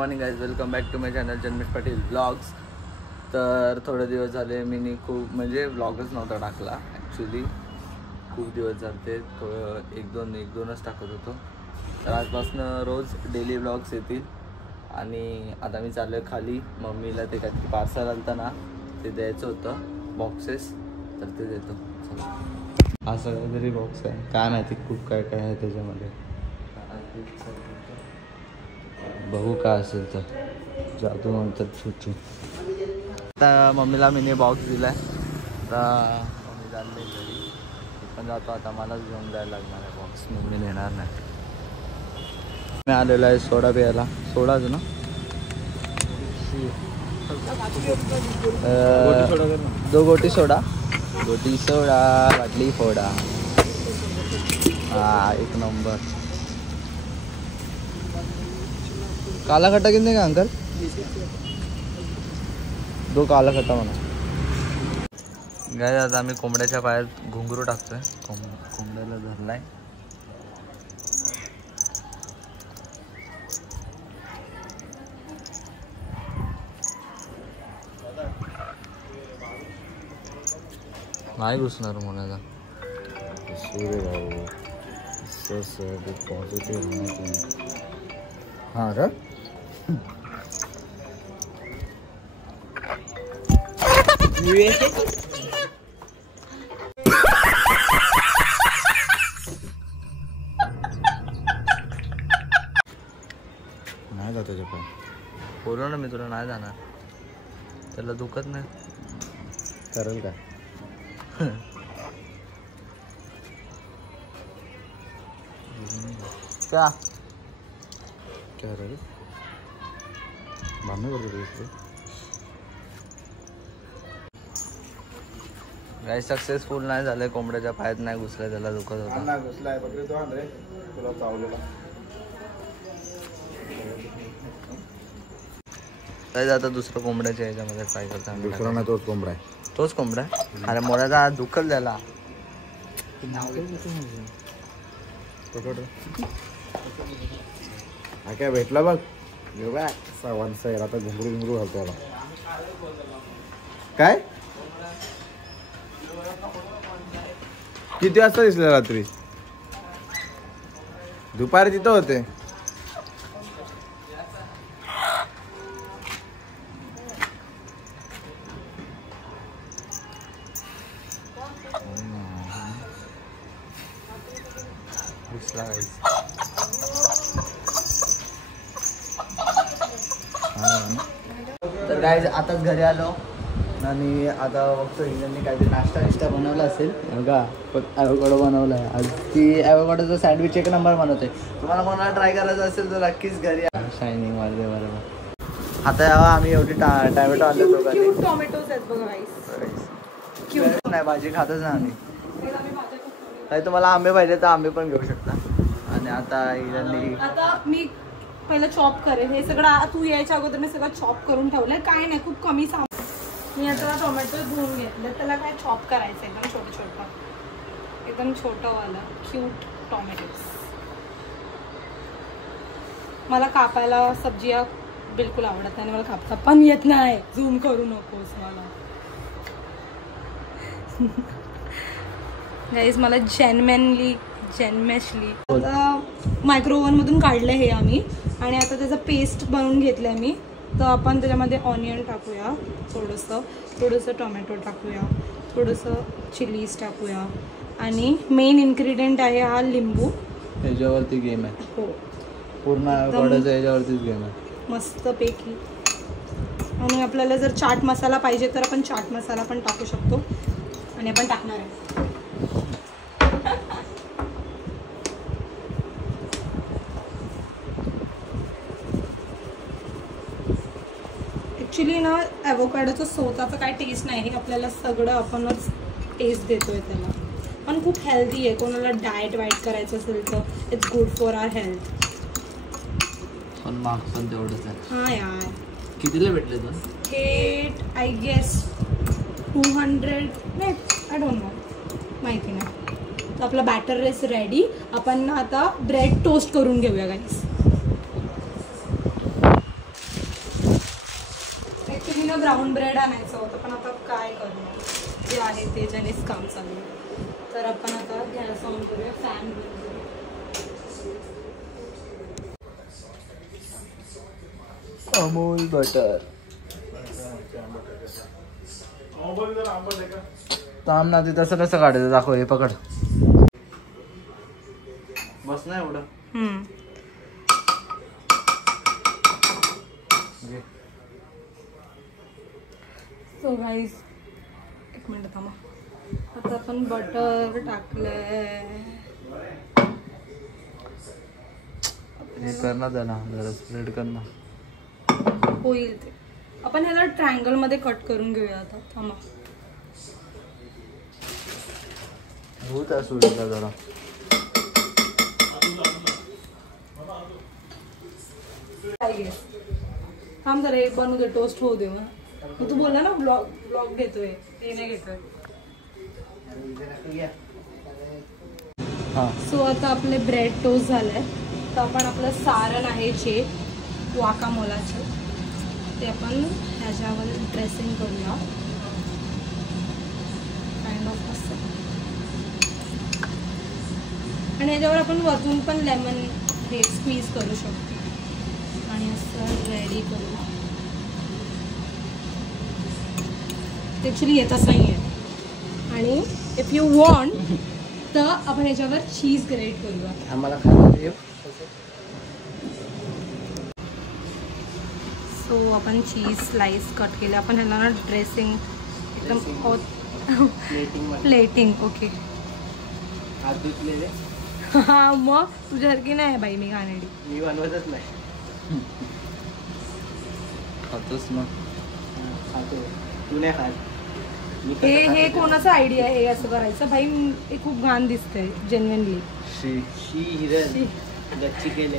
Morning guys, welcome back to my channel Janmesh Patil blogs. तर थोडे दिवस झाले मी खूप म्हणजे ब्लॉगच नव्हता टाकला. ॲक्च्युली खूप दिवस झाले, एक दोनच टाकत होतो. तर आजपासून रोज डेली ब्लॉग्स येतील. आणि आता मी चाललो आहे खाली, मम्मीला ते काहीतरी पार्सल आलं ना, ते द्यायचं होतं बॉक्सेस, तर ते देतो. हा सगळं तरी बॉक्स आहे, काय माहिती खूप काय काय आहे त्याच्यामध्ये. बघू काय असेल तर जातो नंतर सुचू. आता मम्मीला मीने बॉक्स दिला आहे, आता मम्मी चालले घरी, पण जातो आता. मलाच घेऊन जायला लागणार आहे बॉक्स, मम्मी नेणार नाही. मी आलेलो आहे सोडा प्यायला. सोडाच ना, दो गोटी सोडा, बाटली फोडा. हाँ एक नंबर. काला खट्टा कितने का अंकल? 2 काला खट्टा म्हणा. गाय आता आम्ही कोंबड्याच्या पायात घुंगरू टाकतोय. कोंबड्याला धरलाय. नाही घुसणार म्हणाला. पॉझिटिव्ह. हां रे, नाही जात त्याच्या पाय. बोललो ना मी तुला, नाही जाणार. त्याला दुखत नाही. करेल का? क्या क्या रे, भांडण करतो. काही सक्सेसफुल नाही झालंय. कोंबड्याच्या पायात नाही घुसलाय, त्याला दुखत होता. घुसलाय बकरी तो रे, तुला चावलेला. आता दुसरं कोंबड्याच्या ह्याच्यामध्ये ट्राय करता. दुसरा नाही, तोच कोंबडा आहे. तोच कोंबडा आहे. अरे मोड्याचा दुखल त्याला. हा काय भेटला बघ, सर आता घुंगरू घालतो याला. काय किती वाजता दिसलं रात्री? दुपारी तिथं होते. तर गाईज आताच घरी आलो आणि आता बघतो इंजनने काहीतरी नाश्ता बनवला असेल बघा. पण ॲवोकाडो बनवला आहे आज. ती ॲवोकाडोचं सँडविच एक नंबर बनवते. तुम्हाला कोणाला ट्राय करायचं असेल तर नक्कीच घरी या. शायनिंग वाजले बरोबर. आता आम्ही एवढी टॅमॅटो आणले दोघांनी. टोमॅटोज आहेत बघा गाईज. नाही भाजी खातच ना आम्ही. नाही तुम्हाला आंबे पाहिजे तर आंबे पण घेऊ शकता. आणि आता मी पहिलं चॉप करेल हे सगळं. तू यायच्या अगोदर मी सगळं चॉप करून ठेवलंय. काय नाही, खूप कमी सामान. मी आता टोमॅटो धुवून घेतलं. त्याला काय चॉप करायचं एकदम एकदम छोटंवालं क्यूट टोमॅटोज. मला कापायला सब्जिया बिलकुल आवडत नाही. मला कापता पण येत नाही. झूम करू नकोस मला गाईज. मला जेन्युइनली आता मायक्रोओव्हन मधून काढलं हे आम्ही. आणि आता त्याचा पेस्ट बनवून घेतलाय मी. तर आपण त्याच्यामध्ये ऑनियन टाकूया, थोडंसं टोमॅटो टाकूया, थोडंसं चिलीज टाकूया. आणि मेन इन्ग्रेडियंट आहे हा लिंबू. ह्याच्यावरती गेम आहे. हो, पूर्ण ह्याच्यावरतीच गेम आहे मस्तपैकी. आणि आपल्याला जर चाट मसाला पाहिजे तर आपण चाट मसाला पण टाकू शकतो. आणि आपण टाकणार आहे ॲक्च्युली ना ॲवोकाडोचं स्वतःचं काय टेस्ट नाही. हे आपल्याला सगळं आपणच टेस्ट देतोय त्याला. पण खूप हेल्दी आहे. कोणाला डाएट करायचं असेल तर it's good for our health. पण महाग पण तेवढंच आहे. हां यार, कितीला भेटले तर? हे आय गेस 200 नाही, आय डोंट नो, माहिती नाही. तर आपला बॅटर इज रेडी. आपण आता ब्रेड टोस्ट करून घेऊया गाईस. ना ब्राऊन ब्रेड आणायचं होतं, पण आता काय करणार, जे आहे ते ज्यानेच काम चालू आहे. तर आपण आता गॅस ऑन करूया, फॅन बंद करूया. अमूल बटर थांब ना, ते तसं कसं काढायचं दाखव. हे पकड, बस ना एवढं. सो गाईज एक मिनिट थांबा. आता आपण बटर टाकलंय. हे कर ना त्याला जरा स्प्रेड कर ना. होईल ते. आपण ह्याला ट्रायंगल मध्ये कट करून घेऊया आता. थांबा. हो त्या सुडीला जरा. थांब जरा, एक बनवू दे, टोस्ट होऊ दे. मग तू बोलला ना ब्लॉग घेतोय, हे नाही घेतोय. सो आता आपले ब्रेड टोस्ट झालंय. तर आपण आपलं सारण आहे जे वाकामोलाचे, ते आपण ह्याच्यावर ड्रेसिंग करूया. काइंड ऑफ असं. आणि ह्याच्यावर आपण वरतून पण लेमन हे स्क्वीज करू शकतो आणि असं रेडी करू. ॲक्च्युली येत असं नाही आहे. आणि इफ यू वॉन्ट तर आपण ह्याच्यावर चीज ग्रेट करूया. आम्हाला खायला. सो आपण चीज स्लाइस कट केले. आपण ह्याला ना ड्रेसिंग एकदम प्लेटिंग. ओके. हात धुतलेले. हां मग तुझ्यासारखी नाही बाई मी घाणेरडी. मी बनवतच नाही. खातोस मग. खातो. तू नाही खात. हे कोणाचा आयडिया आहे असं करायचं भाई? हे खूप घाण दिसतंय जेन्युइनली. शी हिरन गच्ची केले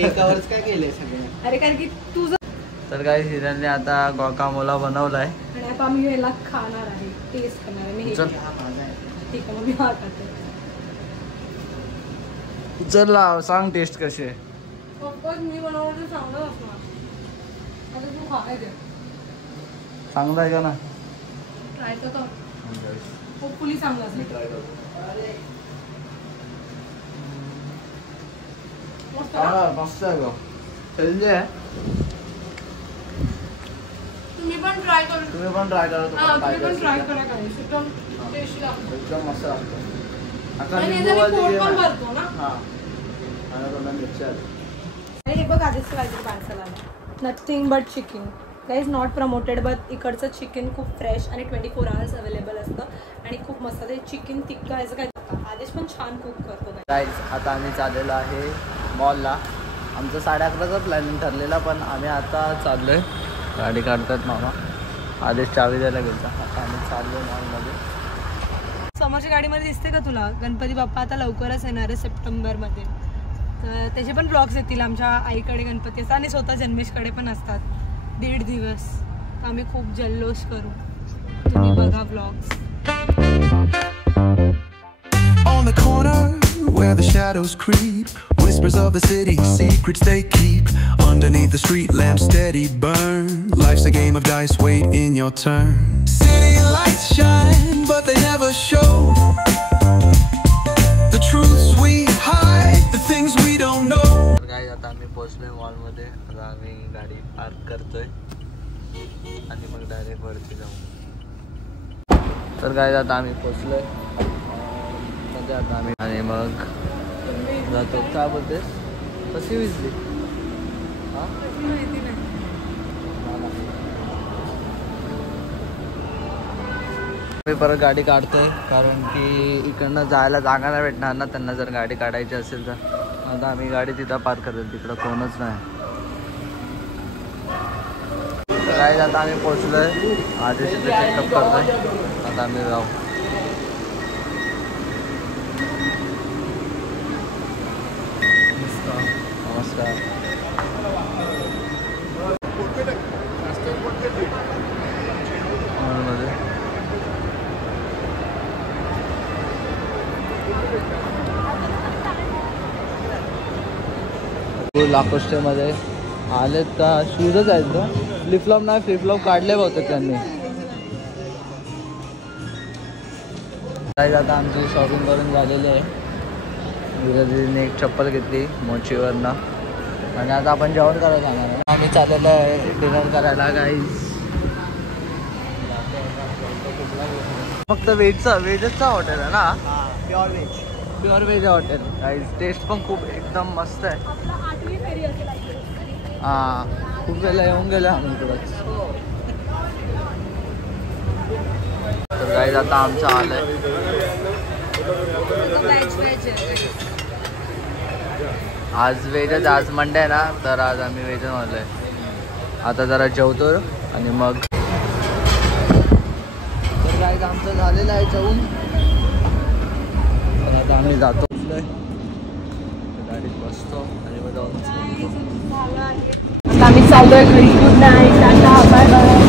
एकावरच काय केलंय सगळं. अरे कारण की तुझं. तर काही हिरनने आता गुआकामोला बनवलाय आणि आता आम्ही ह्याला खाणार आहे, टेस्ट करणार आहे. मी ठीक आहे मग मी हा खाते. चल सांग टेस्ट कशी आहे. ऑफकोर्स मी बनवलं तर चांगलं असणार. आता तू खायचं चांगलं आहे का ना? ट्राय तर कर. होपफुली चांगलं असेल. मस्त आहे गं. हेल्दी आहे. तुम्ही पण ट्राय करू. तुम्ही पण ट्राय करा. तुम्ही पण ट्राय करा काय एकदम टेस्टी लागतं. एकदम मस्त लागतं. आता पोट पण भरतो ना. हां आणि दोन मिक्सर. हे बघ आधीच काहीतरी पार्सल आलं. Nothing but chicken. Guys not promoted but इकडचं चिकन खूप फ्रेश आणि 24 hours अवेलेबल असतं आणि खूप मस्त. ते चिकन टिक्का ह्याचं काय आदेश पण छान कुक करतो. गाईज आता आम्ही चाललेलो आहे मॉलला. आमचं 11:30चा प्लॅनिंग ठरलेला पण आम्ही आता चाललो आहे. गाडी काढतात मामा. आदेश चावी द्यायला गेलता. आता आम्ही चाललो मॉलमध्ये. समोरच्या गाडीमध्ये दिसते का तुला? गणपती बाप्पा आता लवकरच येणार आहे सप्टेंबरमध्ये. तर त्याचे पण ब्लॉग्स येतील. आमच्या आईकडे गणपती असतात आणि स्वतः जन्मेशकडे पण असतात 1.5 दिवस. तर आम्ही खूप जल्लोष करू. तुम्ही बघा blogs. On the corner where the shadows creep, whispers of the city, secrets they keep. Underneath the street lamps steady burn. Life's a game of dice, wait in your turn. City lights shine, but they never show the truths we hide, the things we don't know. Guys आता आम्ही पोहोचलोय मॉलमध्ये. आता आम्ही गाडी park करतोय आणि मग direct वरती जाऊ. तर गाईज आता आम्ही पोहोचलोय मध्ये. आता आम्ही आणि मग जातो. काय बोलतेस? कशी विजली? हां माहिती नाही. मी परत गाडी काढतोय कारण की इकडनं जायला जागा नाही भेटणार ना त्यांना जर गाडी काढायची असेल तर. आता आम्ही गाडी तिथं पार्क करतो. तिकडं कोणच नाही. काय आता आम्ही पोहोचलोय. आधी चेकअप करतोय. आता आम्ही जाऊ. नमस्कार. लाकोस्टेमध्ये आलेत का शूजच आहेत का फ्लिपफ्लॉप नाही फ्लिपफ्लॉप काढले बहुतेक त्यांनी आता आमची शॉपिंग करून झालेली आहे दिदीने एक चप्पल घेतली मोचीवरनं आणि आता आपण जेवण करायला जाणार आहे आम्ही चाललेलो आहे डिनर करायला गाईज फक्त व्हेजचा हॉटेल आहे ना pure veg hotel guys taste पण खूप एकदम मस्त आहे हां खूप वेळेला येऊन गेलो आम्ही इकडंच तर गाईज आता आमचं आलं आहे आज व्हेजच आज मंडे आहे ना तर आज आम्ही व्हेजच आलो आहे आता जरा जेवतो आणि मग तर गाईज आमचं झालेलं आहे जेवून तर आता आम्ही जातो गाडीत बसतो आणि मग जाऊन आम्ही चाललोय घरी good night tata bye bye